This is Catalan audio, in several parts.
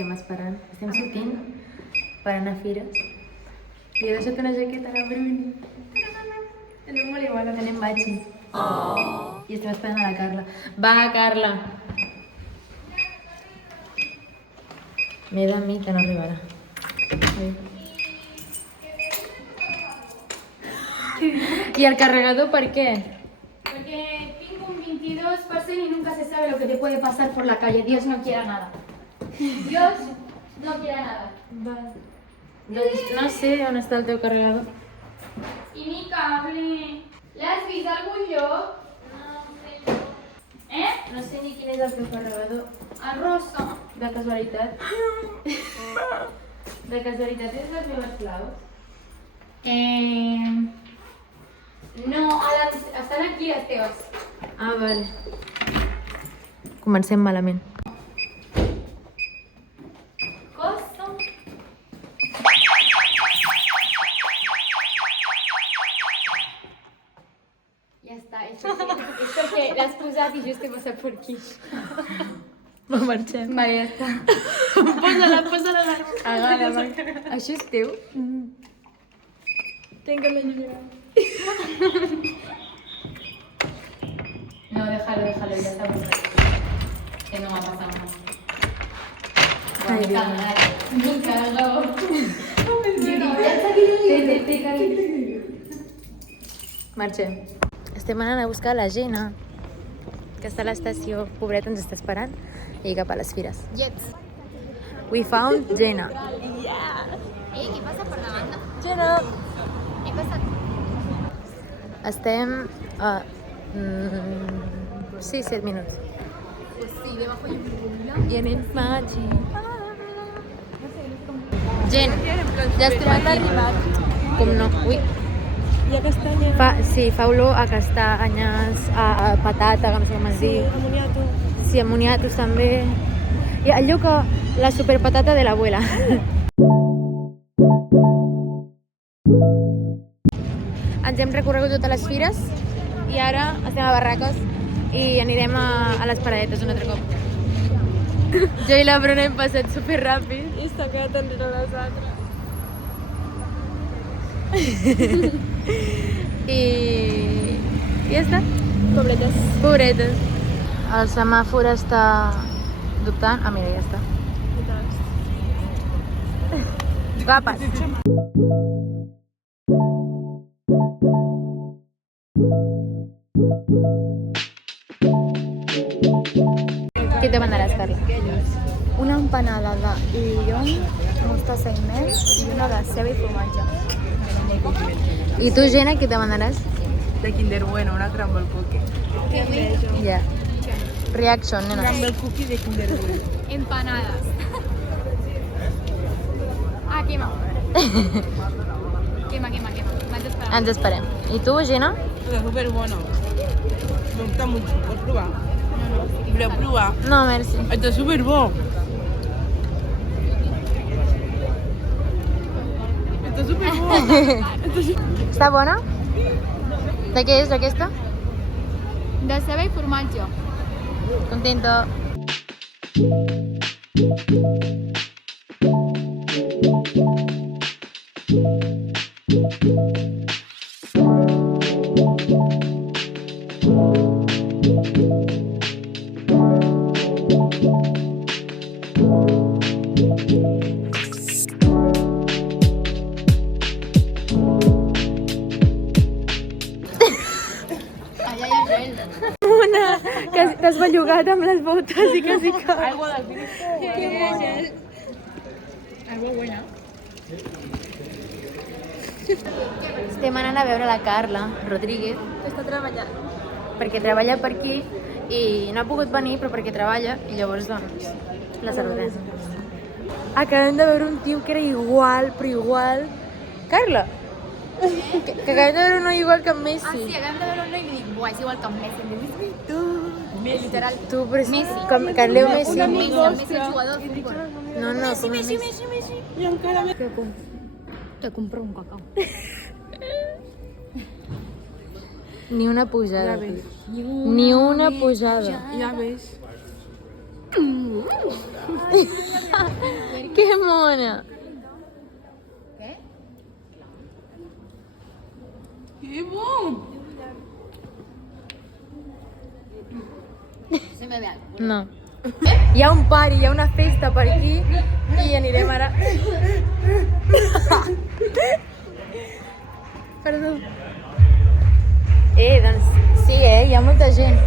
Estem esperant, estem sortint per anar a fires. Li he deixat una jaqueta a la Bruni. Anem molt igual, anem matxi. I estem esperant a la Carla. Va, Carla! M'he de mi que no arribarà. I el carregador per què? Porque tengo un 22% y nunca se sabe lo que te puede pasar por la calle. Dios no quiera nada. Dios no quiera nada. Vale. Doncs no sé on està el teu carregador. Y mi cable. ¿L'has vist a algun lloc? No sé ni quin és el teu carregador. A rosa. De casualitat. De casualitat és les meves claus? No, estan aquí les teves. Ah, vale. Comencem malament. Costa. Ya está, esto que l'has posat i just he passat per aquí. Marxem. Vale, ja està. Posa-la. Agarra-la. Això és teu? Tengo la lluvia. No, déjalo, ya está por ahí. Que no va a pasar nada. Ay, Dios. Me cago. Marxem. Estem anant a buscar la Gina, que està a l'estació. Pobreta, ens està esperant. I cap a les fires. Yes. We found Gina. ¿Qué pasa por la banda? Gina! ¿Qué pasa? Estem a... 6-7 minuts. Pues sí, debajo hay un culo. I anem matxi. Gent, ja estem aquí. Com no? Ui. Hi ha castanya. Fa olor a castanyes, a patata, que no sé com es diu. Amoniato. Sí, amoniatos també. I allò que... La superpatata de l'abuela. Ens hem recorregut totes les fires i ara estem a Barraques i anirem a les paradetes un altre cop. Jo i la Bruna hem passat superràpid. I s'ha quedat enrere les altres. I ja està. Pobretes. Pobretes. El semàfor està dubtant. Ah, mira, ja està. Guapes. Què te mandaràs, Carla? Una empanada de llom, mostassa i mel i una de ceba i formatge. I tu, Gina, què te mandaràs? De Kinder Bueno, una crumble cookie. Ja. Reaction, nena. Crumble cookie de Kinder Bueno. Empanadas. Ah, quema. Quema. Vaig esperar. Ens esperem. I tu, Gina? Está súper bueno. Me gusta mucho. ¿Puedes probar? ¿Puedes probar? No, merci. Está súper bueno. Está súper bueno. Està bona? De què és, aquesta? De ceba i formatge. Contento. Allà hi ha gel. Una, que t'has bellugat amb les botes i quasi que... Algo de aquí. Algo buena. Estem anant a veure la Carla Rodríguez Està treballant. perquè treballa per aquí i no ha pogut venir però perquè treballa i llavors doncs la saludem. Acabem de veure un tio que era igual, però igual... Carla! Que acabem de veure un noi igual que en Messi. Ah, sí, acabem de veure un noi i dic, buah, és igual que en Messi. Literal. Tu, però sí, Messi. que el Leo Messi. Messi, el jugador de futbol. No, com Messi. I encara més. Te compro un cacao. Ni una pujada. Ja ves. Ni una pujada. Ja ves. ¡Qué mona! ¡Qué bon! No. Hi ha un party, hi ha una festa per aquí i anirem ara... Perdó. Doncs sí, hi ha molta gent.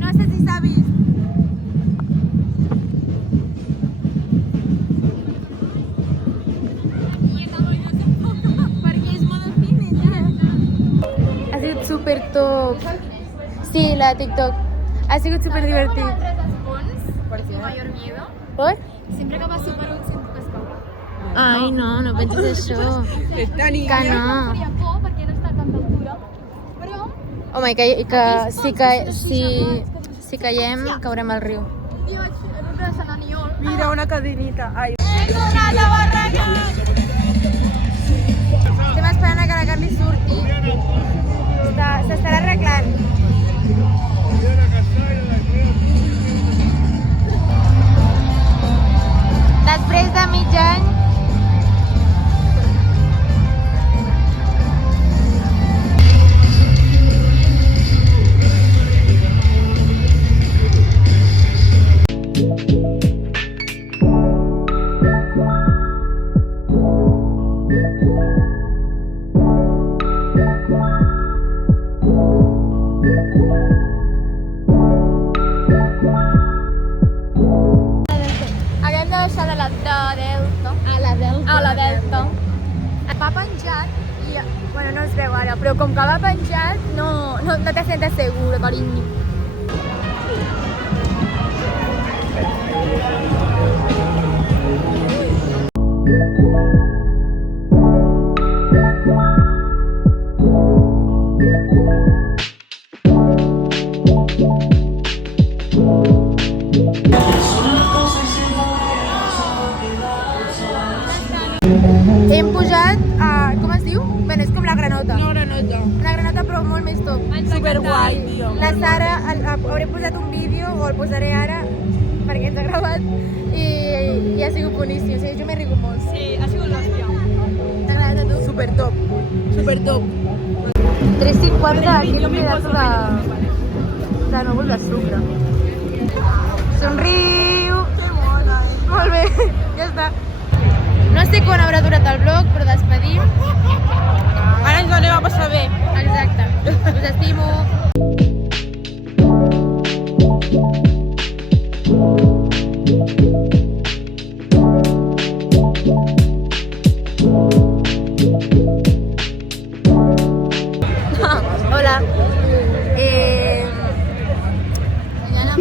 No sé si s'ha vist. Perquè és moda fitness, ja. Ha sigut super top. Sí, la TikTok. Ha sigut super divertit. Mayor miedo. ¿Por? Siempre que passi per un centre d'escola. Ai, no pensis això. Esta Que niña. no. Hi ha por perquè no està a tanta altura. Però Home, si caiem, caurem al riu. un dia vaig en un de Sant Aniol. Mira una cadenita. Ai. Estem esperant a que la Carli surti. S'estarà arreglant. Després de mig any... Haguem de deixar de la Delta. A la Delta. Va penjat i... Bueno, no es veu ara, però com que va penjat no te sentes seguro, carinyo. Hem pujat a... com es diu? Bé, és com la granota. No, granota. Una granota però molt més top. Superguai, tio. La Sara, hauré posat un vídeo, o el posaré ara, perquè ens ha gravat, i ha sigut boníssim. O sigui, jo m'he rigut molt. Sí, ha sigut l'hòstia. T'ha agradat a tu? Super top. Super top. 3,50 quilòmetres de núvol de sucre. Somriu! Que bona. Molt bé, ja està. No sé quan haurà durat el vlog, però despedim. Ara ens ho anem a passar bé. Exacte. Us estimo. Hola. Ya la